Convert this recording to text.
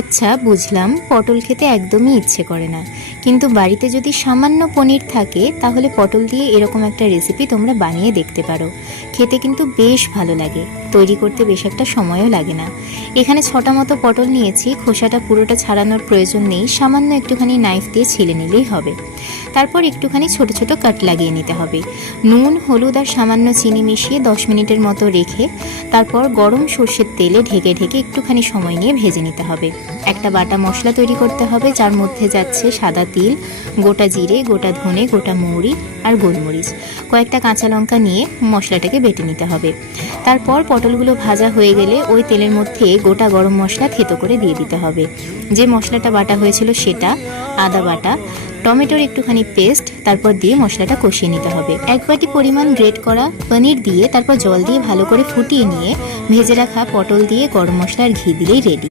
আচ্ছা, বুঝলাম পটল খেতে একদমই ইচ্ছে করে না, কিন্তু বাড়িতে যদি সামান্য পনির থাকে তাহলে পটল দিয়ে এরকম একটা রেসিপি তোমরা বানিয়ে দেখতে পারো। খেতে কিন্তু বেশ ভালো লাগে, তৈরি করতে বেশ একটা সময়ও লাগে না। এখানে 6টা মতো পটল নিয়েছি, খোসাটা পুরোটা ছাড়ানোর প্রয়োজন নেই, সামান্য একটুখানি নাইফ দিয়ে ছিলে নিলেই হবে। তারপর একটুখানি ছোট ছোট কাট লাগিয়ে নিতে হবে। নুন, হলুদ আর সামান্য চিনি মিশিয়ে 10 মিনিটের মতো রেখে তারপর গরম সর্ষের তেলে ঢেকে ঢেকে একটুখানি সময় নিয়ে ভেজে নিতে হবে। একটা বাটা মশলা তৈরি করতে হবে, যার মধ্যে যাচ্ছে সাদা তিল, গোটা জিরে, গোটা ধনে, গোটা মৌরি আর গোলমরিচ। কয়েকটা কাঁচা লঙ্কা নিয়ে মশলাটাকে বেটে নিতে হবে। তারপর পটলগুলো ভাজা হয়ে গেলে ওই তেলের মধ্যে গোটা গরম মশলা থেতো করে দিয়ে দিতে হবে। যে মশলাটা বাটা হয়েছিল সেটা, আদা বাটা, টমেটোর একটুখানি পেস্ট, তারপর দিয়ে মশলাটা কষিয়ে নিতে হবে। 1 বাটি পরিমাণ গ্রেট করা পনির দিয়ে তারপর জল দিয়ে ভালো করে ফুটিয়ে নিয়ে ভেজে রাখা পটল দিয়ে গরম মশলা আর ঘি দিলেই রেডি।